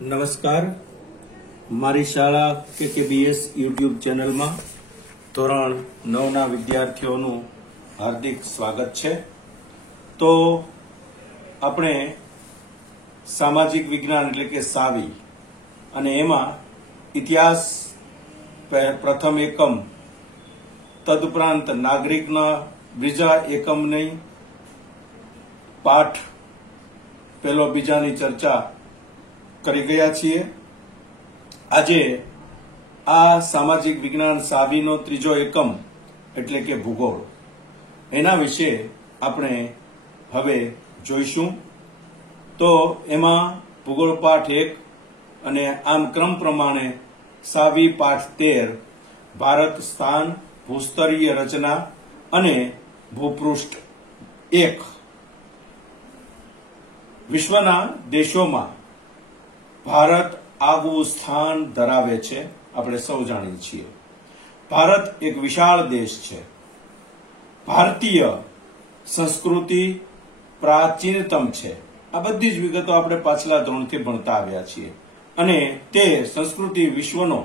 નમસ્કાર, મારી શાળા KKBS યુટ્યુબ ચેનલમાં ધોરણ 9ના વિદ્યાર્થીઓનું હાર્દિક સ્વાગત છે। તો આપણે સામાજિક વિજ્ઞાન એટલે કે સાવી અને એમાં ઇતિહાસ પ્રથમ એકમ તદુપરાંત નાગરિકના બીજા એકમની પાઠ પહેલો બીજાની ચર્ચા કરી ગયા છીએ। આજે આ સામાજિક વિજ્ઞાન સાવીનો ત્રીજો એકમ એટલે કે ભૂગોળ એના વિશે આપણે હવે જોઈશું। તો એમાં ભૂગોળ પાઠ 1 અને આમ ક્રમ પ્રમાણે સાવી પાઠ 13 ભારત સ્થાન ભૂસ્તરીય રચના અને ભૂપૃષ્ઠ 1 વિશ્વના દેશોમાં ભારત આગવું સ્થાન ધરાવે છે। આપણે સૌ જાણીએ છીએ ભારત એક વિશાળ દેશ છે। ભારતીય સંસ્કૃતિ પ્રાચીનતમ છે। આ બધી જ વિગતો આપણે પાછલા ધોરણથી ભણતા આવ્યા છીએ અને તે સંસ્કૃતિ વિશ્વનો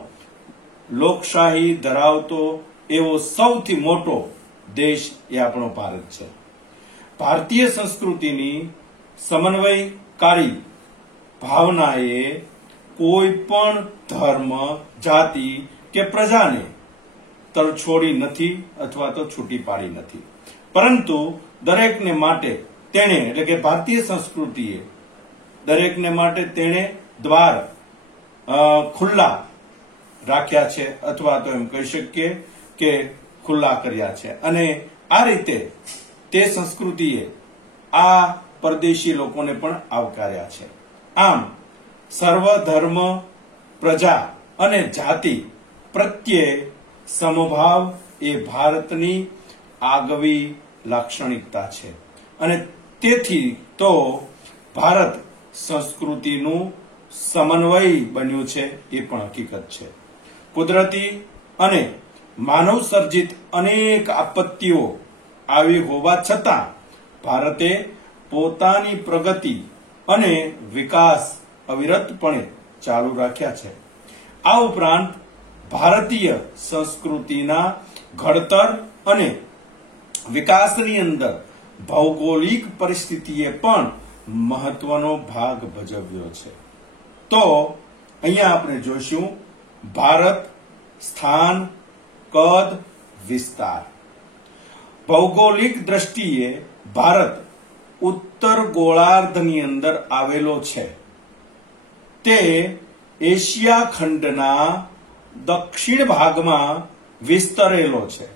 લોકશાહી ધરાવતો એવો સૌથી મોટો દેશ એ આપણો ભારત છે। ભારતીય સંસ્કૃતિની સમન્વયકારી ભાવનાએ કોઈ પણ ધર્મ જાતિ કે પ્રજાને તરછોડી નથી અથવા તો છૂટી પાડી નથી, પરંતુ દરેકને માટે તેણે એટલે કે ભારતીય સંસ્કૃતિએ દરેકને માટે તેણે દ્વાર ખુલ્લા રાખ્યા છે અથવા તો એમ કહી શકીએ કે ખુલ્લા કર્યા છે અને આ રીતે તે સંસ્કૃતિએ આ પરદેશી લોકોને પણ આવકાર્યા છે। આમ સર્વ ધર્મ પ્રજા અને જાતિ પ્રત્યે સમભાવ એ ભારતની આગવી લાક્ષણિકતા છે અને તેથી તો ભારત સંસ્કૃતિનું સમન્વય બન્યું છે એ પણ હકીકત છે। કુદરતી અને માનવ સર્જિત અનેક આપત્તિઓ આવી હોવા છતાં ભારતે પોતાની પ્રગતિ અને વિકાસ અવિરતપણે ચાલુ રાખ્યા છે। આ ઉપરાંત ભારતીય સંસ્કૃતિના ઘડતર અને વિકાસની અંદર ભૌગોલિક પરિસ્થિતિએ પણ મહત્વનો ભાગ ભજવ્યો છે। તો અહીંયા આપણે જોઈશું ભારત સ્થાન કદ વિસ્તાર। ભૌગોલિક દ્રષ્ટિએ ભારત ઉત્તર ગોળાર્ધની અંદર આવેલો છે। તે એશિયા ખંડના દક્ષિણ ભાગમાં વિસ્તરેલો છે।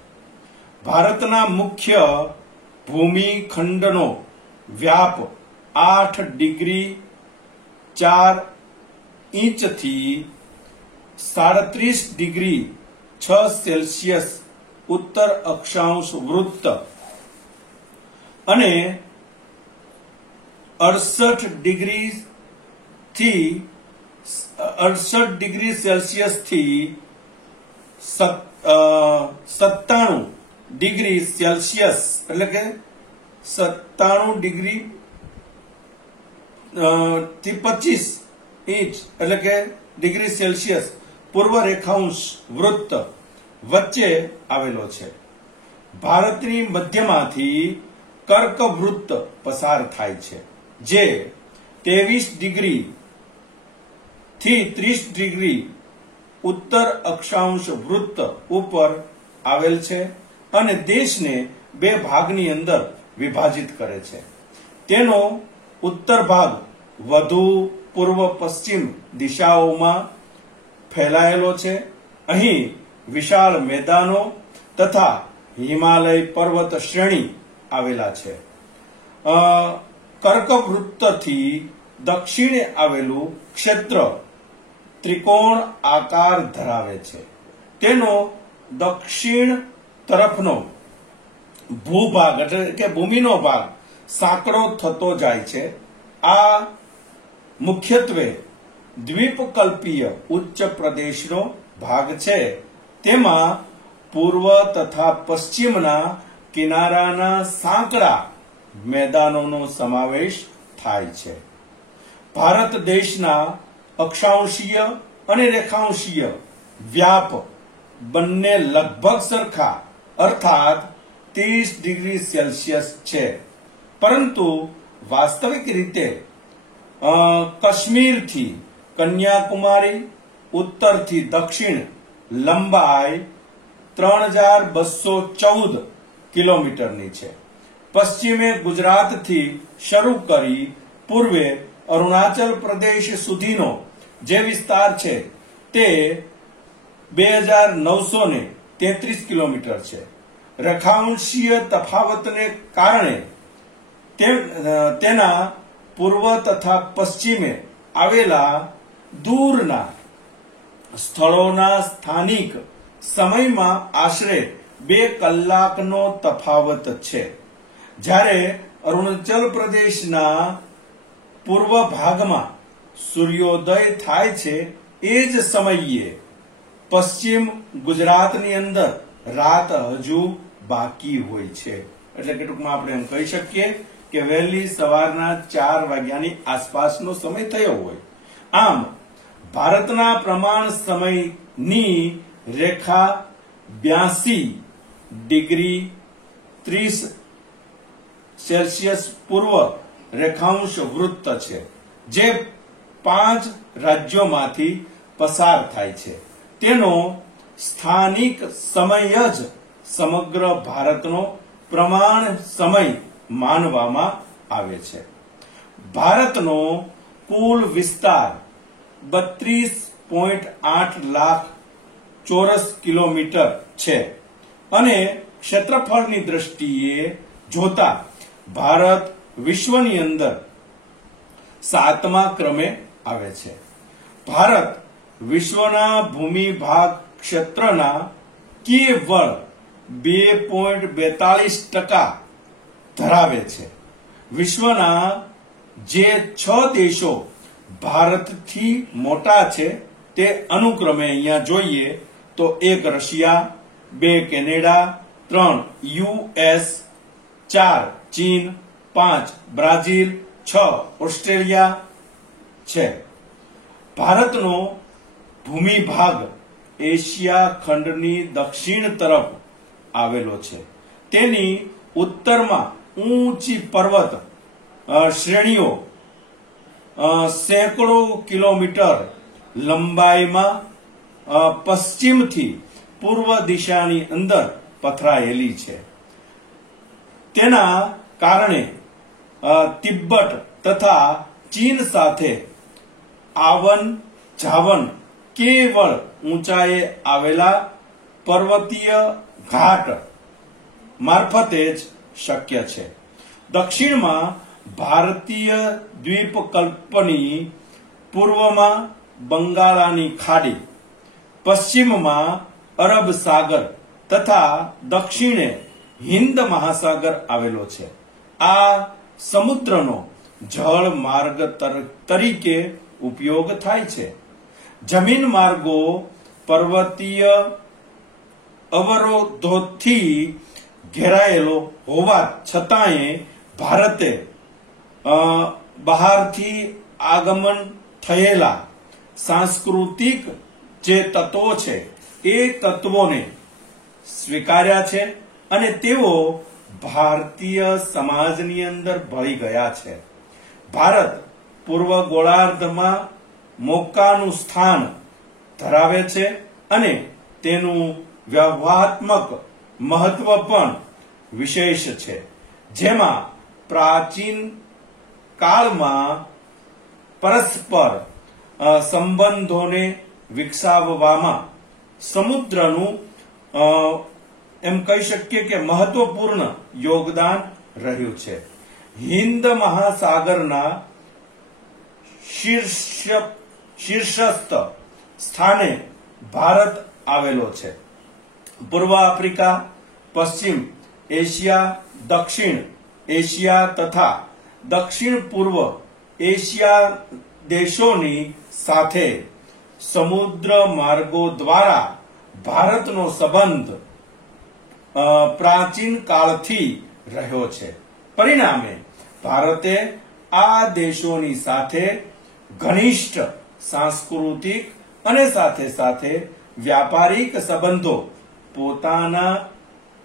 ભારતના મુખ્ય ભૂમિખંડનો વ્યાપ 8 ડિગ્રી 4 ઇંચથી 37 ડિગ્રી 6 સેલ્સિયસ ઉત્તર અક્ષાંશ વૃત્ત અને 68 ડિગ્રી સેલ્સિયસ થી 97 ડિગ્રી સેલ્સિયસ એટલે કે 97 ડિગ્રી થી 25 ઇંચ એટલે કે ડિગ્રી સેલ્સિયસ પૂર્વ રેખાંશ વૃત્ત વચ્ચે આવેલો છે। ભારતની મધ્યમાંથી કર્કવૃત્ત પસાર થાય છે જે 23 ડિગ્રી થી 30 ડિગ્રી ઉત્તર અક્ષાંશ વૃત્ત ઉપર આવેલ છે અને દેશને બે ભાગની અંદર વિભાજિત કરે છે। તેનો ઉત્તર ભાગ વધુ પૂર્વ પશ્ચિમ દિશાઓમાં ફેલાયેલો છે। અહીં વિશાળ મેદાનો તથા હિમાલય પર્વત શ્રેણી આવેલા છે। કર્કવૃત્તથી દક્ષિણે આવેલું ક્ષેત્ર ત્રિકોણ આકાર ધરાવે છે। તેનો દક્ષિણ તરફનો ભૂભાગ એટલે કે ભૂમિનો ભાગ સાંકડો થતો જાય છે। આ મુખ્યત્વે દ્વીપકલ્પીય ઉચ્ચ પ્રદેશનો ભાગ છે। તેમાં પૂર્વ તથા પશ્ચિમના કિનારાના સાંકડા મેદાનોનો સમાવેશ થાય છે। ભારત દેશના અક્ષાંશીય અને રેખાંશીય વ્યાપ બંને લગભગ સરખા અર્થાત 30 ડિગ્રી સેલ્સિયસ છે, પરંતુ વાસ્તવિક રીતે કાશ્મીરથી કન્યાકુમારી ઉત્તરથી દક્ષિણ લંબાઈ 3214 કિલોમીટરની છે. પશ્ચિમે ગુજરાતથી શરૂ કરી પૂર્વે અરુણાચલ પ્રદેશ સુધીનો જે વિસ્તાર છે તે 2933 કિલોમીટર છે. રેખાંશીય તફાવતને કારણે તેના પૂર્વ તથા પશ્ચિમે આવેલા દૂરના સ્થળોના સ્થાનિક સમયમાં આશરે 2 કલાકનો તફાવત છે. જ્યારે અરુણાચલ પ્રદેશના પૂર્વ ભાગમાં સૂર્યોદય થાય છે એ જ સમયે પશ્ચિમ ગુજરાતની અંદર રાત હજુ બાકી હોય છે. એટલે કે ટૂંકમાં આપણે એમ કહી શકીએ કે વહેલી સવારના 4 વાગ્યાની આસપાસનો સમય થયો હોય. આમ ભારતના પ્રમાણ સમયની રેખા 82 ડિગ્રી 30 સેલ્સિયસ પૂર્વ રેખાંશ વૃત્ત છે, જે 5 રાજ્યોમાંથી પસાર થાય છે. તેનો સ્થાનિક સમય જ સમગ્ર ભારતનો પ્રમાણ સમય માનવામાં આવે છે. ભારતનો કુલ વિસ્તાર 32.8 લાખ ચોરસ કિલોમીટર છે અને ક્ષેત્રફળની દ્રષ્ટિએ જોતા ભારત વિશ્વની અંદર 7મા ક્રમે આવે છે. ભારત વિશ્વના ભૂમિ ભાગ ક્ષેત્રના કેવળ 2.42% ધરાવે છે. વિશ્વના જે 6 દેશો ભારતથી મોટા છે તે અનુક્રમે અહીંયા જોઈએ તો 1 રશિયા, 2 કેનેડા, 3 યુએસ, 4 ચીન, 5 બ્રાઝિલ, 6 ઓસ્ટ્રેલિયા છે. ભારતનો ભૂમિ ભાગ એશિયા ખંડની દક્ષિણ તરફ આવેલો છે. તેની ઉત્તરમાં ઊંચી પર્વત શ્રેણીઓ સેંકડો કિલોમીટર લંબાઈમાં પશ્ચિમથી પૂર્વ દિશાની અંદર પથરાયેલી છે. તેના કારણે તિબ્બત તથા ચીન સાથે આવન જાવન કેવળ ઊંચાઈએ આવેલા પર્વતીય ઘાટ મારફતે જ શક્ય છે. દક્ષિણમાં ભારતીય દ્વીપકલ્પની, પૂર્વમાં બંગાળાની ખાડી, પશ્ચિમમાં અરબ સાગર તથા દક્ષિણે હિન્દ મહાસાગર આવેલો છે. આ સમુદ્રનો જળ માર્ગ તરીકે ઉપયોગ થાય છે. જમીન માર્ગો પર્વતીય અવરોધોથી ઘેરાયેલો હોવા છતાંય ભારતે બહારથી આગમન થયેલા સાંસ્કૃતિક જે તત્વો છે એ તત્વોને સ્વીકાર્યા છે અને તેઓ ભારતીય સમાજની અંદર ભળી ગયા છે. ભારત પૂર્વ ગોળાર્ધમાં મોકાનું સ્થાન ધરાવે છે અને તેનું વ્યૂહાત્મક મહત્વ પણ વિશેષ છે, જેમાં પ્રાચીન કાળમાં પરસ્પર સંબંધોને વિકસાવવામાં સમુદ્રનું એમ કહી શકીએ કે મહત્વપૂર્ણ યોગદાન રહ્યું છે. હિન્દ મહાસાગરના શીર્ષસ્થ સ્થાને ભારત આવેલો છે. પૂર્વ આફ્રિકા, પશ્ચિમ એશિયા, દક્ષિણ એશિયા તથા દક્ષિણ પૂર્વ એશિયા દેશોની સાથે સમુદ્ર માર્ગો દ્વારા ભારતનો સંબંધ પ્રાચીન કાળથી રહ્યો છે. પરિણામે ભારતે આ દેશોની સાથે ઘનિષ્ઠ સાંસ્કૃતિક અને સાથે સાથે વ્યાપારિક સંબંધો પોતાના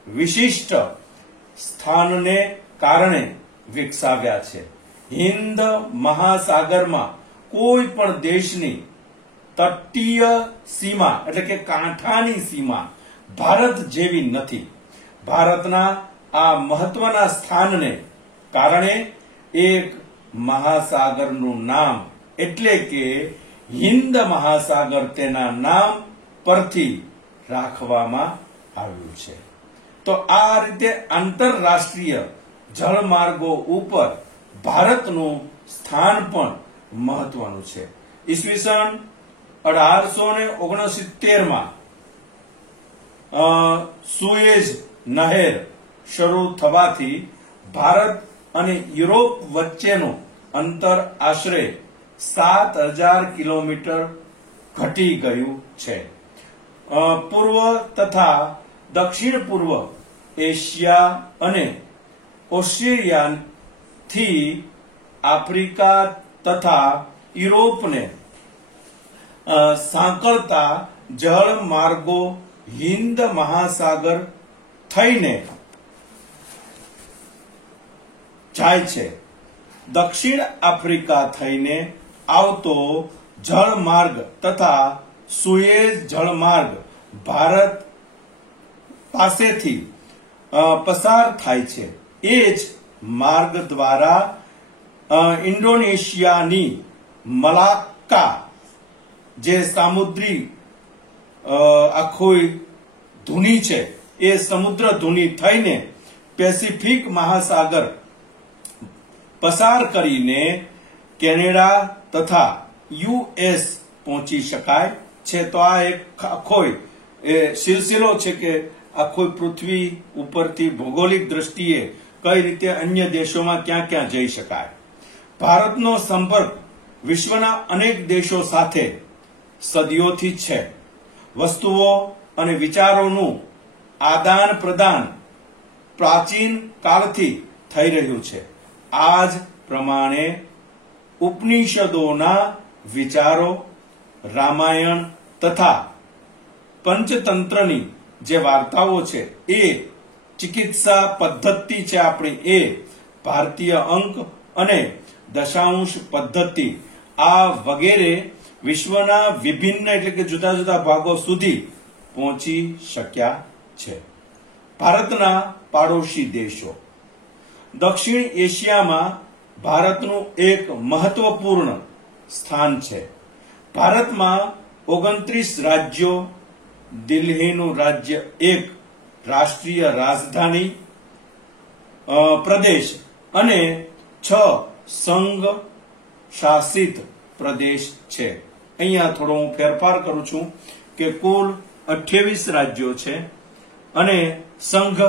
વિશિષ્ટ સ્થાનને કારણે વિકસાવ્યા છે. હિન્દ મહાસાગરમાં કોઈ પણ દેશની તટીય સીમા એટલે કે કાંઠાની સીમા ભારત જેવી નથી. ભારતના આ મહત્વના સ્થાનને કારણે એક મહાસાગરનું નામ એટલે કે હિન્દ મહાસાગર તેના નામ પરથી રાખવામાં આવ્યું છે. તો આ રીતે આંતરરાષ્ટ્રીય જળમાર્ગો ઉપર ભારતનું સ્થાન પણ મહત્વનું છે. ઈસવીસન 1869 સુએઝ નહેર શરૂ થવાથી ભારત અને યુરોપ વચ્ચેનું અંતર આશરે 7,000 કિલોમીટર ઘટી ગયું છે. પૂર્વ તથા દક્ષિણ પૂર્વ એશિયા અને ઓસ્ટ્રેલિયાથી આફ્રિકા તથા યુરોપને સાંકળતા જળ માર્ગો હિન્દ મહાસાગર થઈને જાય છે. દક્ષિણ આફ્રિકા થઈને આવતો જળમાર્ગ તથા સુએઝ જળમાર્ગ ભારત પાસેથી પસાર થાય છે. એ જ માર્ગ દ્વારા ઇન્ડોનેશિયાની મલાક્કા જે સામુદ્રી આખી ધુની છે એ સમુદ્ર ધુની થઈને પેસિફિક મહાસાગર પસાર કરીને કેનેડા તથા યુએસ પહોંચી શકાય છે. તો આ એક આખો સિલસિલો છે કે આખી પૃથ્વી ઉપરથી ભૌગોલિક દ્રષ્ટિએ કઈ રીતે અન્ય દેશોમાં ક્યાં ક્યાં જઈ શકાય. ભારતનો સંપર્ક વિશ્વના અનેક દેશો સાથે સદીઓથી છે. વસ્તુઓ અને વિચારોનું આદાન પ્રદાન પ્રાચીન કાળથી થઈ રહ્યું છે. આ જ પ્રમાણે ઉપનિષદોના વિચારો, રામાયણ તથા પંચતંત્રની જે વાર્તાઓ છે એ ચિકિત્સા પદ્ધતિ છે આપણી એ ભારતીય અંક અને દશાંશ પદ્ધતિ આ વગેરે વિશ્વના વિભિન્ન એટલે કે જુદા જુદા ભાગો સુધી પહોંચી શક્યા છે. ભારતના પાડોશી દેશો. દક્ષિણ એશિયામાં ભારતનું એક મહત્વપૂર્ણ સ્થાન છે. ભારતમાં 29 રાજ્યો, દિલ્હીનું રાજ્ય એક રાષ્ટ્રીય રાજધાની પ્રદેશ અને 6 સંઘ શાસિત પ્રદેશ છે. અહીંયા થોડો હું ફેરફાર કરું છું કે કુલ 28 રાજ્યો છે અને સંઘ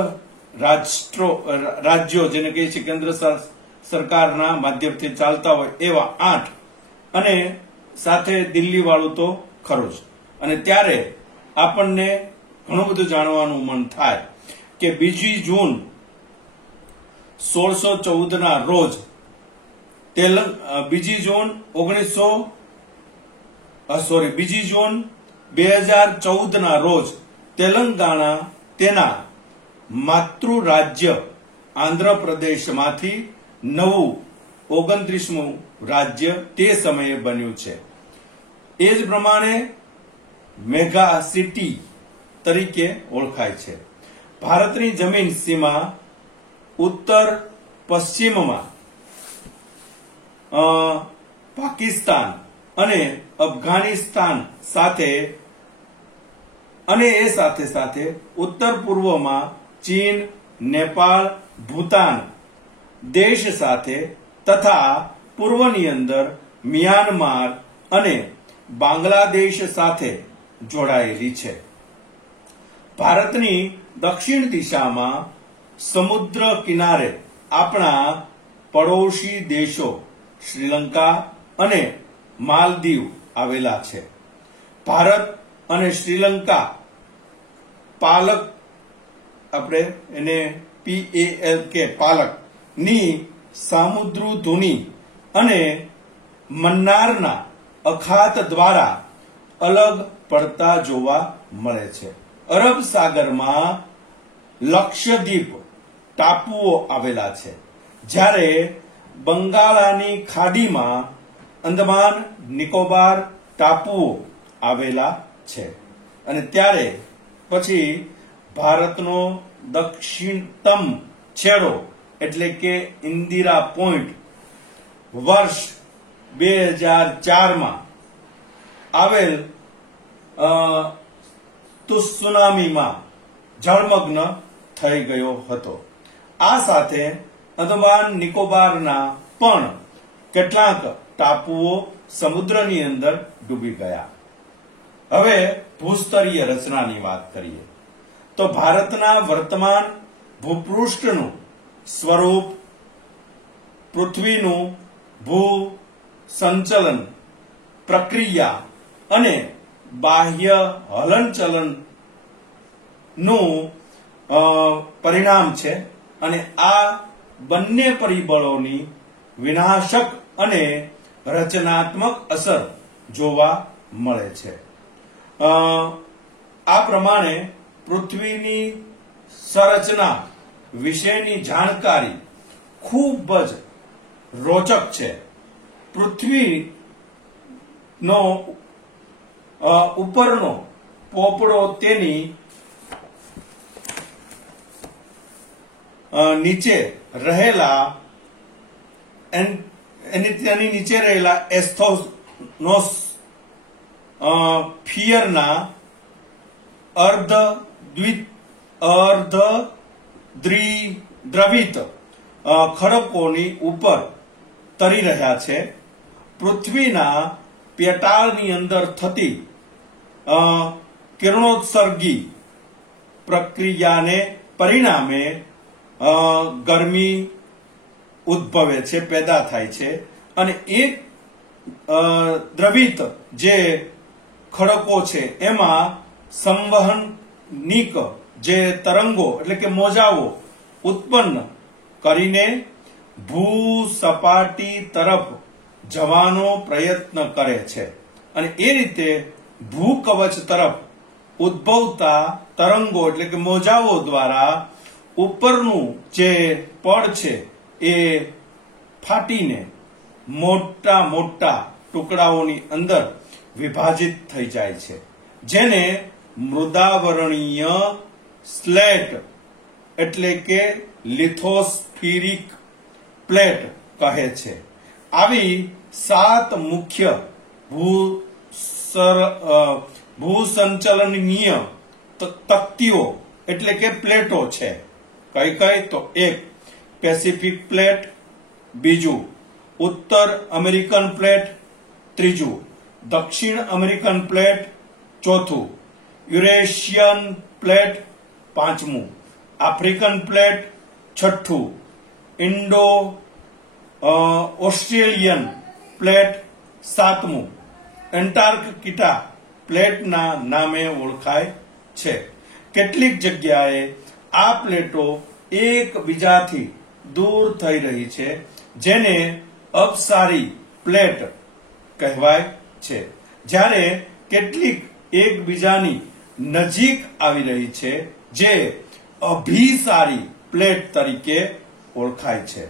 રાજ્યો જેને કહે છે કેન્દ્ર સરકારના માધ્યમથી ચાલતા હોય એવા 8 અને સાથે દિલ્હી વાળું તો ખરું જ. અને ત્યારે આપણને ઘણું બધું જાણવાનું મન થાય કે 2 જૂન 1614 ના રોજ 2 જૂન 2014 ના રોજ તેલંગાણા તેના માતૃ રાજ્ય આંધ્રપ્રદેશમાંથી નવું 29મું રાજ્ય તે સમયે બન્યું છે. એ જ પ્રમાણે મેગા સિટી તરીકે ઓળખાય છે. ભારતની જમીન સીમા ઉત્તર પશ્ચિમમાં પાકિસ્તાન અને અફઘાનિસ્તાન સાથે અને એ સાથે સાથે ઉત્તર પૂર્વમાં ચીન, નેપાળ, ભૂતાન દેશ સાથે તથા પૂર્વની અંદર મ્યાનમાર અને બાંગ્લાદેશ સાથે જોડાયેલી છે. ભારતની દક્ષિણ દિશામાં સમુદ્ર કિનારે આપણા પડોશી દેશો શ્રીલંકા અને માલદીવ આવેલા છે. ભારત અને શ્રીલંકા પાલક આપણે એને PALK પાલક ની સામુદ્રુ ધુની અને મન્નારના અખાત દ્વારા અલગ પડતા જોવા મળે છે. અરબ સાગરમાં લક્ષદ્વીપ ટાપુઓ આવેલા છે, જ્યારે બંગાળાની ખાડીમાં અંદમાન નિકોબાર ટાપુઓ આવેલા છે. અને ત્યારે પછી ભારતનો દક્ષિણતમ છેડો એટલે કે ઇન્દિરા પોઈન્ટ વર્ષ 2004માં આવેલ સુનામીમાં જળમગ્ન થઈ ગયો હતો. આ સાથે અંદમાન નિકોબારના પણ કેટલાક ટાપુઓ સમુદ્રની અંદર ડૂબી ગયા. હવે ભૂસ્તરીય રચનાની વાત કરીએ તો ભારતના વર્તમાન ભૂપૃષ્ઠનું સ્વરૂપ પૃથ્વીનું ભૂ સંચલન પ્રક્રિયા અને બાહ્ય હલનચલન નું પરિણામ છે. અને આ બંને પરિબળોની વિનાશક અને રચનાત્મક અસર જોવા મળે છે. આ પ્રમાણે પૃથ્વીની સંરચના વિશેની જાણકારી ખૂબ જ રોચક છે. પૃથ્વીનો ઉપરનો પોપડો તેની નીચે રહેલા તેની નીચે રહેલા એસ્થોસ્ફિયરના દ્રવિત ખડકોની ઉપર તરી રહ્યા છે. પૃથ્વીના પેટાળની અંદર થતી કિરણોત્સર્ગી પ્રક્રિયાને પરિણામે ગરમી ઉદ્ભવે છે, પેદા થાય છે. અને એક દ્રવિત જે ખડકો છે એમાં સંવહનિક જે તરંગો એટલે કે મોજાઓ ઉત્પન્ન કરીને ભૂસપાટી તરફ જવાનો પ્રયત્ન કરે છે. અને એ રીતે ભૂકવચ તરફ ઉદ્ભવતા તરંગો એટલે કે મોજાઓ દ્વારા ઉપરનું જે પડ છે એ ફાટીને મોટા મોટા ટુકડાઓની અંદર વિભાજિત થઈ જાય છે, જેને મૃદાવરણીય સ્લેટ એટલે કે લિથોસ્ફિરિક પ્લેટ કહે છે. આવી 7 મુખ્ય ભૂસંચલનીય તકતીઓ એટલે કે પ્લેટો છે. કઈ કઈ તો એક પેસિફિક પ્લેટ, બીજું ઉત્તર અમેરિકન પ્લેટ, ત્રીજું દક્ષિણ અમેરિકન પ્લેટ, ચોથું યુરેશિયન પ્લેટ, પાંચમું આફ્રિકન પ્લેટ, છઠ્ઠું ઇન્ડો ઓસ્ટ્રેલિયન પ્લેટ, સાતમું એન્ટાર્કટિકા પ્લેટના નામે ઓળખાય છે. કેટલીક જગ્યાએ આ પ્લેટો એકબીજાથી દૂર થઈ રહી છે, જેને અપસારી પ્લેટ કહેવાય છે, જ્યારે કેટલીક એકબીજાની નજીક આવી રહી છે, જે અભિસારી પ્લેટ તરીકે ઓળખાય છે.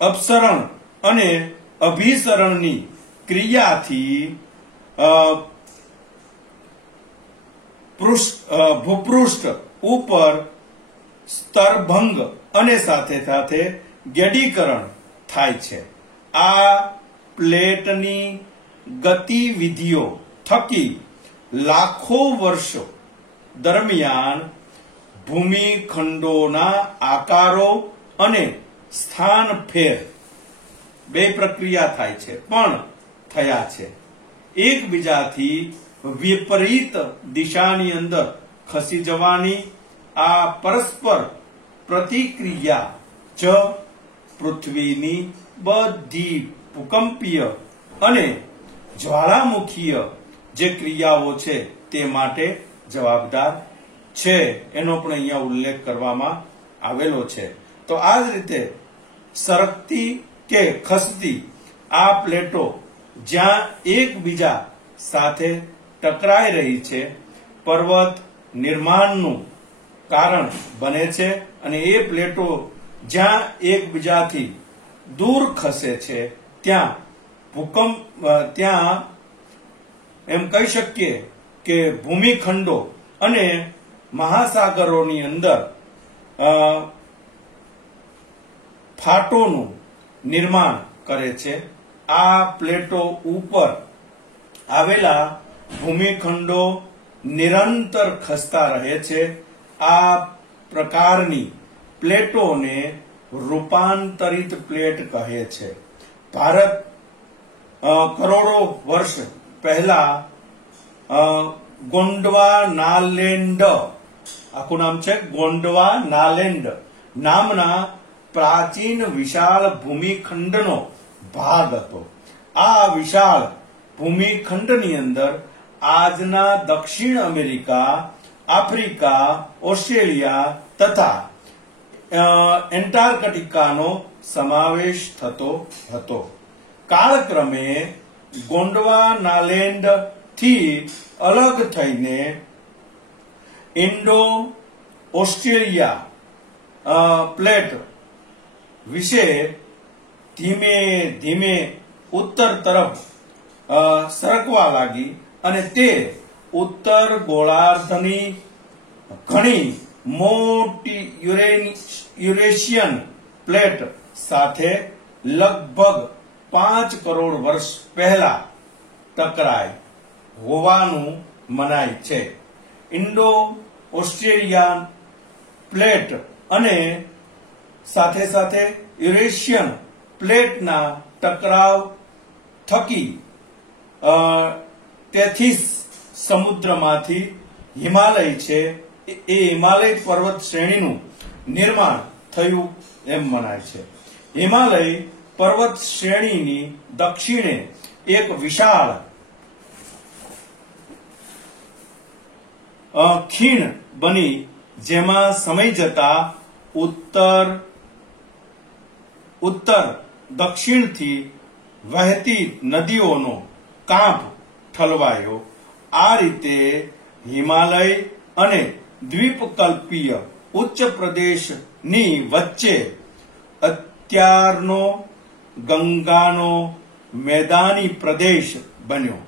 અપસરણ અને અભિસરણની ક્રિયાથી ભૂપૃષ્ઠ ઉપર સ્તરભંગ અને સાથે સાથે ગેડીકરણ થાય છે. આ પ્લેટની ગતિવિધિઓ થકી લાખો વર્ષો દરમિયાન ભૂમિખંડોના આકારો અને સ્થાન ફેર બે પ્રક્રિયા થાય છે પણ થયા છે. એકબીજાથી વિપરીત દિશાની અંદર ખસી જવાની આ પરસ્પર પ્રતિક્રિયા જ પૃથ્વીની બધી ભૂકંપીય અને જ્વાળામુખીય જે ક્રિયાઓ છે તે માટે જવાબદાર છે, એનો પણ અહીંયા ઉલ્લેખ કરવામાં આવેલો છે. તો આ જ રીતે સરકતી કે ખસતી આ પ્લેટો જ્યાં એકબીજા સાથે ટકરાઈ રહી છે પર્વત નિર્માણનું કારણ બને છે અને એ પ્લેટો જ્યાં એકબીજાથી દૂર ખસે છે ત્યાં ભૂકંપ ત્યાં એમ કહી શકીએ કે ભૂમિખંડો અને મહાસાગરોની અંદર ફાટોનું નિર્માણ કરે છે. આ પ્લેટો ઉપર આવેલા ભૂમિખંડો નિરંતર ખસતા રહે છે. આ પ્રકારની પ્લેટોને રૂપાંતરિત પ્લેટ કહે છે. ભારત કરોડો વર્ષ પહેલા ગોંડવાનાલેન્ડ, આખું નામ છે ગોંડવાનાલેન્ડ નામના પ્રાચીન વિશાળ ભૂમિખંડનો ભાગ હતો. આ વિશાળ ભૂમિખંડની અંદર આજના દક્ષિણ અમેરિકા, આફ્રિકા, ઓસ્ટ્રેલિયા તથા એન્ટાર્કટિકાનો સમાવેશ થતો હતો. કાળક્રમે ગોંડવાનાલેન્ડ થી અલગ થઈને ઇન્ડો ઓસ્ટ્રેલિયા પ્લેટ વિશે ધીમે ધીમે ઉત્તર તરફ સરકવા લાગી અને તે ઉત્તર ગોળાર્ધની ઘણી મોટી યુરેશિયન પ્લેટ સાથે લગભગ 5 કરોડ વર્ષ પહેલા ટકરાય હોવાનું મનાય છે. ઇન્ડો ઓસ્ટ્રેલિયન પ્લેટ અને સાથે સાથે યુરેશિયન પ્લેટના ટકરાવ થકી તેથી સમુદ્રમાંથી હિમાલય છે એ હિમાલય પર્વત શ્રેણીનું નિર્માણ થયું એમ મનાય છે. હિમાલય પર્વત શ્રેણીની દક્ષિણે એક વિશાળ ખીણ બની જેમાં સમય જતા ઉત્તર દક્ષિણથી વહેતી નદીઓનો કાંપ ઠલવાયો. આ રીતે હિમાલય અને દ્વીપકલ્પીય ઉચ્ચ પ્રદેશની વચ્ચે અત્યારનો ગંગાનો મેદાની પ્રદેશ બન્યો.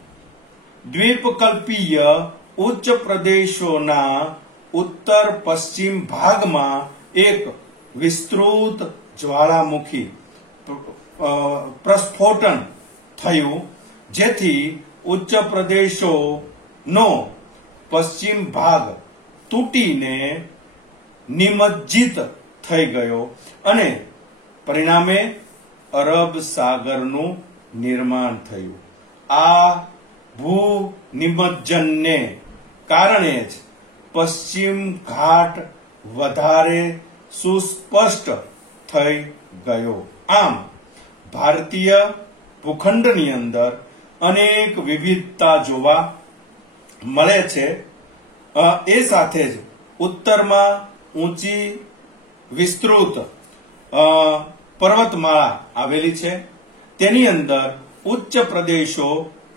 દ્વીપકલ્પીય ઉચ્ચ પ્રદેશોના ઉત્તર પશ્ચિમ ભાગમાં એક વિસ્તૃત જ્વાળામુખી પ્રસ્ફોટન થયું જેથી ઉચ્ચ પ્રદેશોનો પશ્ચિમ ભાગ તૂટીને નિમજ્જિત થઈ ગયો અને પરિણામે અરબ સાગરનું નિર્માણ થયું. આ ભૂ નિમજ્જનને કારણે જ પશ્ચિમ ઘાટ વધારે સુસ્પષ્ટ થઈ ગયો. આમ ભારતીય ભૂખંડની અંદર અનેક વિવિધતા જોવા મળે છે. એ સાથે જ ઉત્તરમાં ઊંચી વિસ્તૃત પર્વતમાળા આવેલી છે. તેની અંદર ઉચ્ચ પ્રદેશો,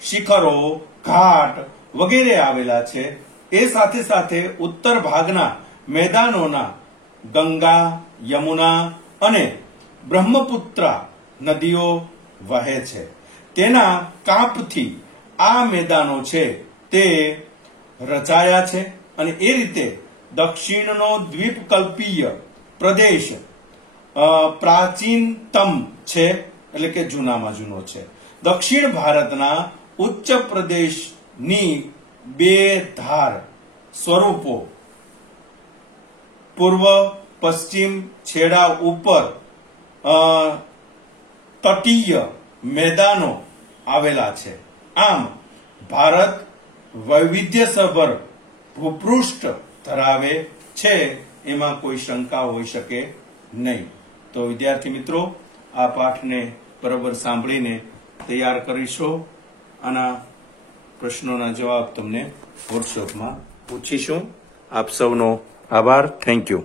શિખરો, ઘાટ વગેરે આવેલા છે. એ સાથે સાથે ઉત્તર ભાગના મેદાનોના ગંગા, યમુના અને બ્રહ્મપુત્રા નદીઓ વહે છે. તેના કાંપથી આ મેદાનો છે તે રચાયા છે અને એ રીતે દક્ષિણનો દ્વીપકલ્પીય પ્રદેશ પ્રાચીનતમ છે, એટલે કે જૂનામાં જૂનો છે. દક્ષિણ ભારતના ઉચ્ચ પ્રદેશની બે ધાર સ્વરૂપો પૂર્વ પશ્ચિમ છેડા ઉપર તટીય મેદાનો આવેલા છે. આમ ભારત વૈવિધ્યસભર ભૂપૃષ્ઠ ધરાવે છે, એમાં કોઈ શંકા હોઈ શકે નહીં. તો વિદ્યાર્થી મિત્રો, આ પાઠને બરાબર સાંભળીને તૈયાર કરીશો. આના પ્રશ્નોના જવાબ તમને વોટ્સએપમાં પૂછીશું. આપ સૌનો આભાર. Thank you.